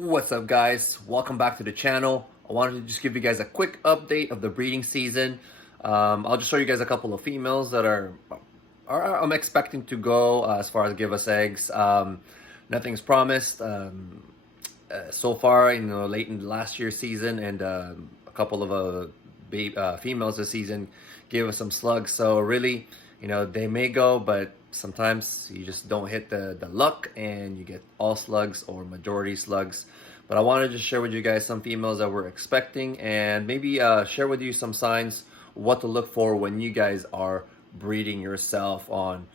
What's up, guys? Welcome back to the channel. I wanted to just give you guys a quick update of the breeding season. I'll just show you guys a couple of females that I'm expecting to go as far as give us eggs. Nothing's promised so far. Late in last year's season, and a couple of females this season gave us some slugs. So really, they may go, but sometimes you just don't hit the luck and you get all slugs or majority slugs. But I wanted to share with you guys some females that we're expecting, and maybe share with you some signs what to look for when you guys are breeding yourself on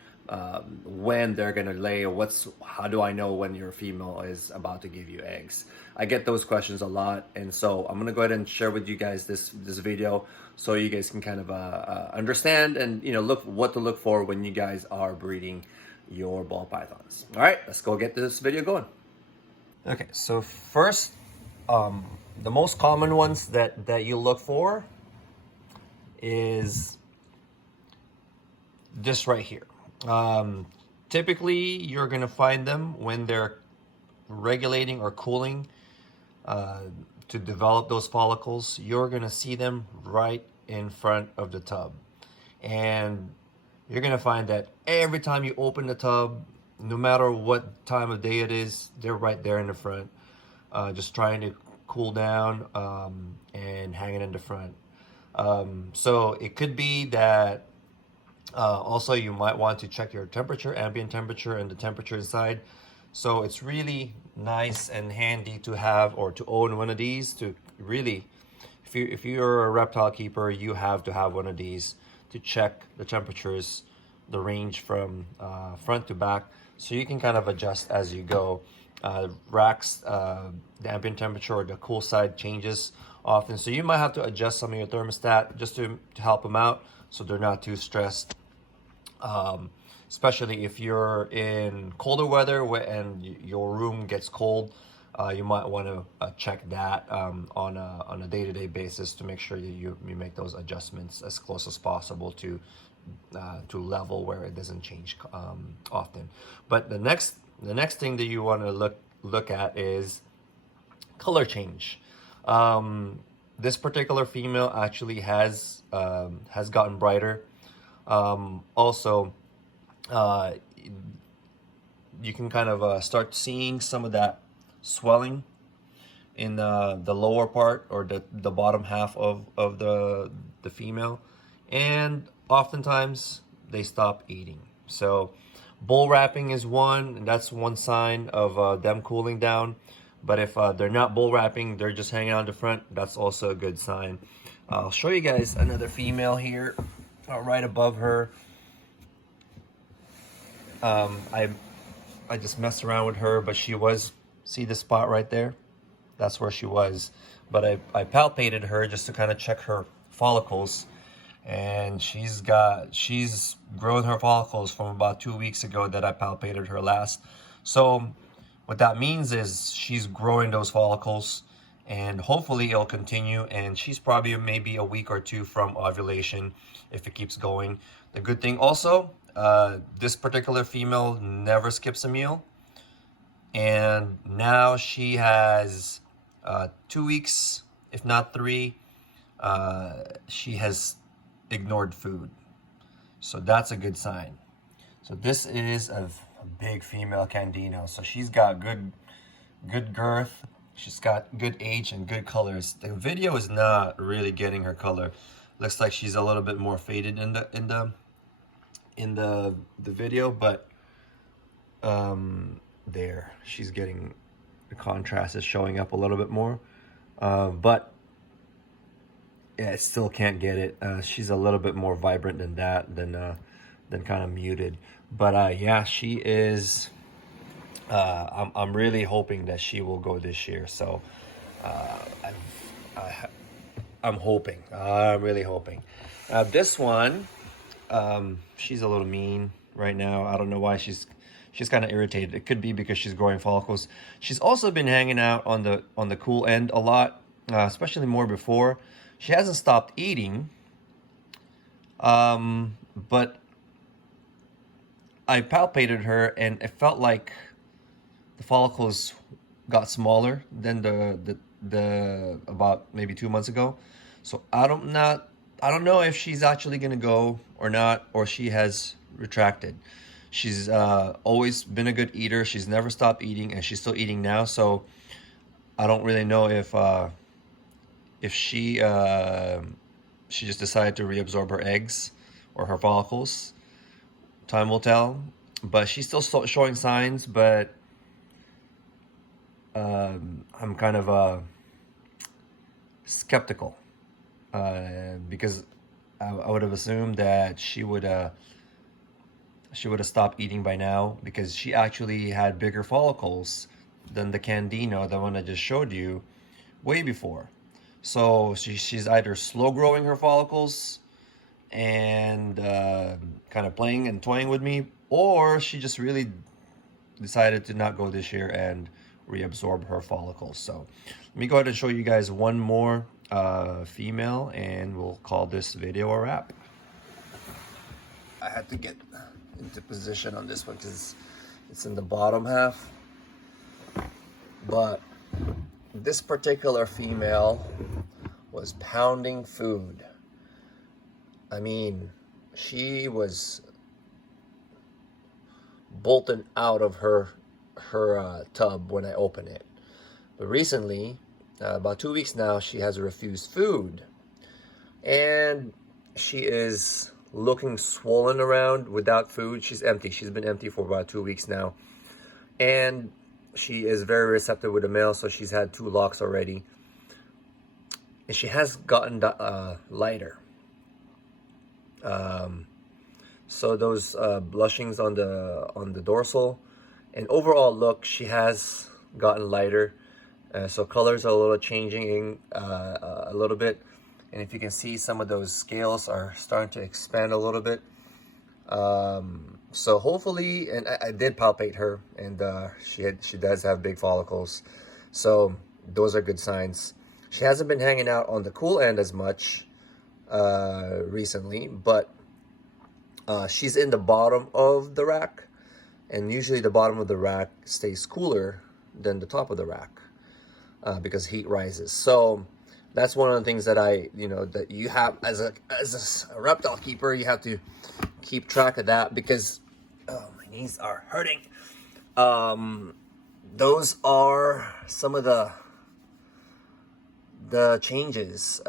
when they're gonna lay, or how do I know when your female is about to give you eggs. I get those questions a lot, and so I'm gonna go ahead and share with you guys this video so you guys can kind of understand and look what to look for when you guys are breeding your ball pythons. All right, let's go get this video going. Okay, so first, the most common ones that you look for is this right here. Typically, you're gonna find them when they're regulating or cooling to develop those follicles. You're gonna see them right in front of the tub, and you're gonna find that every time you open the tub, no matter what time of day it is, they're right there in the front, just trying to cool down and hanging in the front. So it could be that also you might want to check your temperature, ambient temperature, and the temperature inside. So it's really nice and handy to have or to own one of these. To really, if you're a reptile keeper, you have to have one of these to check the temperatures, the range from front to back, so you can kind of adjust as you go. Racks, the ambient temperature or the cool side changes often, so you might have to adjust some of your thermostat just to help them out so they're not too stressed. Especially if you're in colder weather and your room gets cold, you might want to check that on a day-to-day basis to make sure you make those adjustments as close as possible to level where it doesn't change often. But the next thing that you want to look at is color change. This particular female actually has gotten brighter. Also, you can kind of start seeing some of that swelling in the lower part or the bottom half of the female, and oftentimes they stop eating. So bull wrapping is one, and that's one sign of them cooling down. But if they're not bull wrapping, they're just hanging out the front, that's also a good sign. I'll show you guys another female here right above her. I just messed around with her, but she was, see the spot right there? That's where she was. But I palpated her just to kind of check her follicles, and she's grown her follicles from about 2 weeks ago that I palpated her last. So what that means is she's growing those follicles, and hopefully it'll continue, and she's probably maybe a week or two from ovulation if it keeps going. The good thing also, this particular female never skips a meal, and now she has 2 weeks, if not 3, she has ignored food. So that's a good sign. So this is a big female Candino. So she's got good girth. She's got good age and good colors. The video is not really getting her color. Looks like she's a little bit more faded in the video, but there she's getting, the contrast is showing up a little bit more, but yeah, it still can't get it. She's a little bit more vibrant than that, than kind of muted. But yeah, she is. I'm really hoping that she will go this year. So I'm hoping. I'm really hoping. This one, she's a little mean right now. I don't know why she's kind of irritated. It could be because she's growing follicles. She's also been hanging out on the cool end a lot, especially more before. She hasn't stopped eating, but I palpated her and it felt like the follicles got smaller than the about maybe 2 months ago. So I don't know if she's actually gonna go or not, or she has retracted. She's always been a good eater. She's never stopped eating, and she's still eating now. So I don't really know if she just decided to reabsorb her eggs or her follicles. Time will tell. But she's still showing signs, but I'm kind of skeptical because I would have assumed that she would have stopped eating by now, because she actually had bigger follicles than the Candino, the one I just showed you, way before. So she's either slow growing her follicles and kind of playing and toying with me, or she just really decided to not go this year and reabsorb her follicles. So let me go ahead and show you guys one more female, and we'll call this video a wrap. I had to get into position on this one because it's in the bottom half, but this particular female was pounding food. I mean, she was bolting out of her tub when I opened it. But recently, about 2 weeks now, she has refused food, and she is looking swollen around without food. She's empty. She's been empty for about 2 weeks now, and she is very receptive with the male, so she's had 2 locks already, and she has gotten lighter. So those blushings on the dorsal and overall look, she has gotten lighter. So colors are a little changing a little bit, and if you can see, some of those scales are starting to expand a little bit. So hopefully, and I did palpate her, and she does have big follicles, so those are good signs. She hasn't been hanging out on the cool end as much recently, but she's in the bottom of the rack, and usually the bottom of the rack stays cooler than the top of the rack because heat rises. So that's one of the things that that you have as a reptile keeper, you have to keep track of that, because my knees are hurting. Those are some of the changes,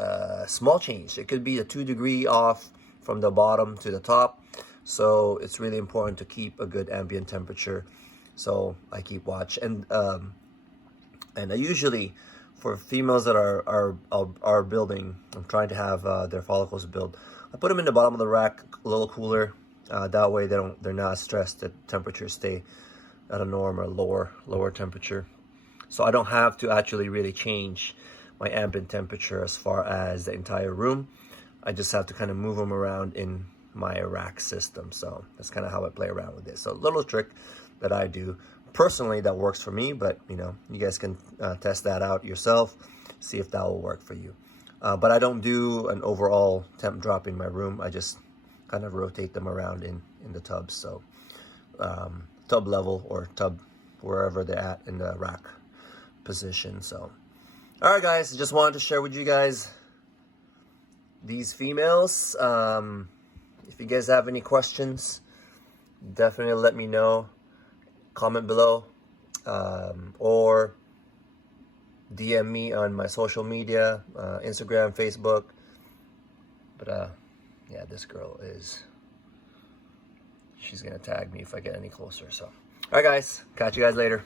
small change. It could be a 2-degree off from the bottom to the top. So it's really important to keep a good ambient temperature. So I keep watch, and I usually, for females that are building, I'm trying to have their follicles build, I put them in the bottom of the rack, a little cooler. That way they're not stressed. The temperatures stay at a norm or lower temperature. So I don't have to actually really change my ambient temperature as far as the entire room. I just have to kind of move them around in my rack system. So that's kind of how I play around with this. So a little trick that I do personally that works for me, but you guys can test that out yourself, see if that will work for you. But I don't do an overall temp drop in my room. I just kind of rotate them around in the tubs. So tub level or tub wherever they're at in the rack position. So all right, guys, just wanted to share with you guys these females. If you guys have any questions, definitely let me know. Comment below, or DM me on my social media, Instagram, Facebook. But yeah, this girl she's gonna tag me if I get any closer. So all right, guys, catch you guys later.